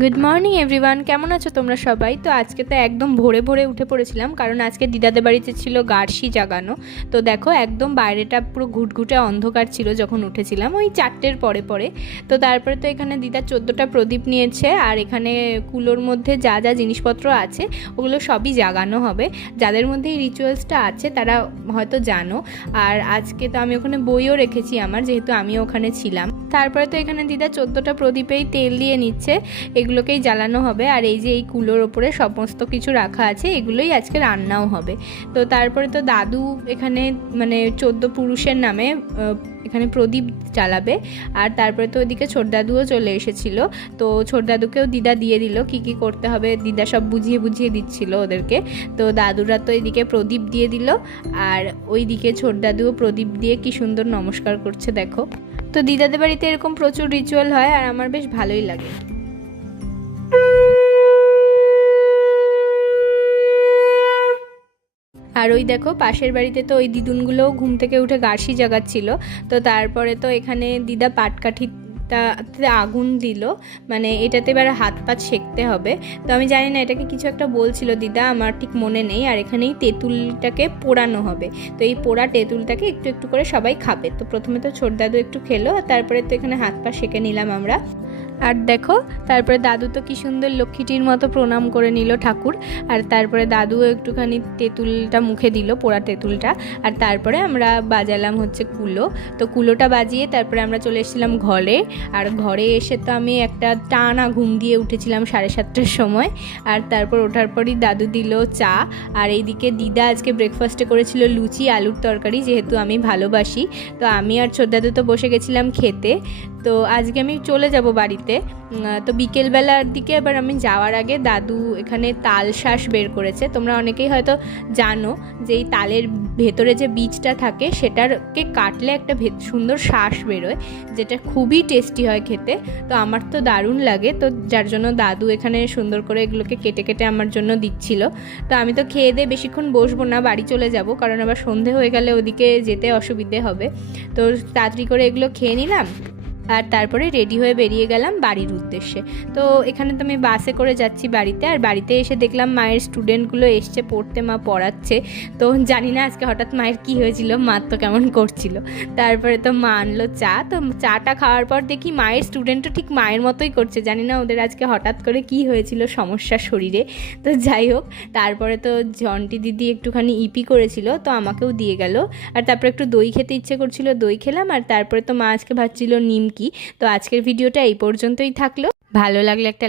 Good morning everyone, কেমন আছো তোমরা সবাই? তো আজকে তো একদম ভোরে ভোরে উঠে পড়েছিলাম, কারণ আজকে দিদাদের বাড়িতে ছিল গার্সি জাগানো। তো দেখো একদম বাইরেটা পুরো ঘুটঘুটে অন্ধকার ছিল যখন উঠেছিলাম, ওই 4টের পরে পরে। তো তারপরে তো এখানে দিদা 14টা প্রদীপ নিয়েছে, আর এখানে কুলোর মধ্যে যা যা জিনিসপত্র আছে ওগুলো সবই জাগানো হবে। যাদের মধ্যে এই রিচুয়ালসটা আছে তারা হয়তো জানো। আর আজকে তো আমি ওখানে বইও রেখেছি আমার, যেহেতু আমিও ওখানে ছিলাম। তারপরে তো এখানে দিদা 14টা প্রদীপেই তেল দিয়ে নিচ্ছে, এগুলোকেই জ্বালানো হবে। আর এই যে এই কুলোর ওপরে সমস্ত কিছু রাখা আছে, এগুলোই আজকে রান্নাও হবে। তো তারপরে তো দাদু এখানে মানে 14 পুরুষের নামে এখানে প্রদীপ জ্বালাবে। আর তারপরে তো ওইদিকে ছোট দাদুও চলে এসেছিল, তো ছোট দাদুকেও দিদা দিয়ে দিল কি কি করতে হবে, দিদা সব বুঝিয়ে বুঝিয়ে দিচ্ছিল ওদেরকে। তো দাদুরা তো এইদিকে প্রদীপ দিয়ে দিল, আর ওইদিকে ছোট দাদুও প্রদীপ দিয়ে কি সুন্দর নমস্কার করছে দেখো। তো দিদাদের বাড়িতে এরকম প্রচুর রিচুয়াল হয়, আর আমার বেশ ভালোই লাগে। আর ওই দেখো পাশের বাড়িতে তো ওই দিদুনগুলোও ঘুম থেকে উঠে গার্সি জাগাচ্ছিল। তো তারপরে তো এখানে দিদা পাটকাঠিটাতে আগুন দিল, মানে এটাতে এবার হাত পা সেঁকতে হবে। তো আমি জানি না এটাকে কিছু একটা বলছিল দিদা, আমার ঠিক মনে নেই। আর এখানেই তেঁতুলটাকে পোড়ানো হবে। তো এই পোড়া তেঁতুলটাকে একটু একটু করে সবাই খাবে। তো প্রথমে তো ছোট দাদু একটু খেলো, আর তারপরে তো এখানে হাত পা সেঁকে নিলাম আমরা। আর দেখো তারপরে দাদু তো কি সুন্দর লক্ষ্মীটির মতো প্রণাম করে নিল ঠাকুর। আর তারপরে দাদু একটুখানি তেঁতুলটা মুখে দিল, পোড়া তেঁতুলটা। আর তারপরে আমরা বাজালাম হচ্ছে কুলো। তো কুলোটা বাজিয়ে তারপরে আমরা চলে এসেছিলাম ঘরে। আর ঘরে এসে তো আমি একটা টানা ঘুম দিয়ে উঠেছিলাম 7:30টার সময়। আর তারপর ওঠার পরই দাদু দিল চা। আর এইদিকে দিদা আজকে ব্রেকফাস্টে করেছিল লুচি আলুর তরকারি, যেহেতু আমি ভালোবাসি। তো আমি আর ছোট দাদু তো বসে গেছিলাম খেতে। তো আজকে আমি চলে যাব বাড়িতে। তো বিকেলবেলার দিকে এবার আমি যাওয়ার আগে দাদু এখানে তাল শাঁস বের করেছে। তোমরা অনেকেই হয়তো জানো যে এই তালের ভেতরে যে বীজটা থাকে সেটারকে কাটলে একটা সুন্দর শাঁস বেরোয়, যেটা খুবই টেস্টি হয় খেতে। তো আমার তো দারুণ লাগে, তো যার জন্য দাদু এখানে সুন্দর করে এগুলোকে কেটে কেটে আমার জন্য দিচ্ছিল। তো আমি তো খেয়ে দিয়ে বেশিক্ষণ বসবো না, বাড়ি চলে যাব, কারণ আবার সন্ধে হয়ে গেলে ওদিকে যেতে অসুবিধে হবে। তো তাড়াতাড়ি করে এগুলো খেয়ে নিলাম, আর তারপরে রেডি হয়ে বেরিয়ে গেলাম বাড়ির উদ্দেশ্যে। তো এখানে তো আমি বাসে করে যাচ্ছি বাড়িতে। আর বাড়িতে এসে দেখলাম মায়ের স্টুডেন্টগুলো এসছে পড়তে, মা পড়াচ্ছে। তো জানি না আজকে হঠাৎ মায়ের কী হয়েছিল, মা তো কেমন করছিল। তারপরে তো মা আনলো চা। তো চাটা খাওয়ার পর দেখি মায়ের স্টুডেন্টও ঠিক মায়ের মতোই করছে, জানি না ওদের আজকে হঠাৎ করে কি হয়েছিল সমস্যা শরীরে। তো যাই হোক, তারপরে তো ঝন্টি দিদি একটুখানি ইপি করেছিল, তো আমাকেও দিয়ে গেল। আর তারপরে একটু দই খেতে ইচ্ছে করছিল, দই খেলাম। আর তারপরে তো মা আজকে ভাবছিল নিমকি। তো আজকের ভিডিওটা এই পর্যন্তই থাকলো। ভালো লাগলে একটা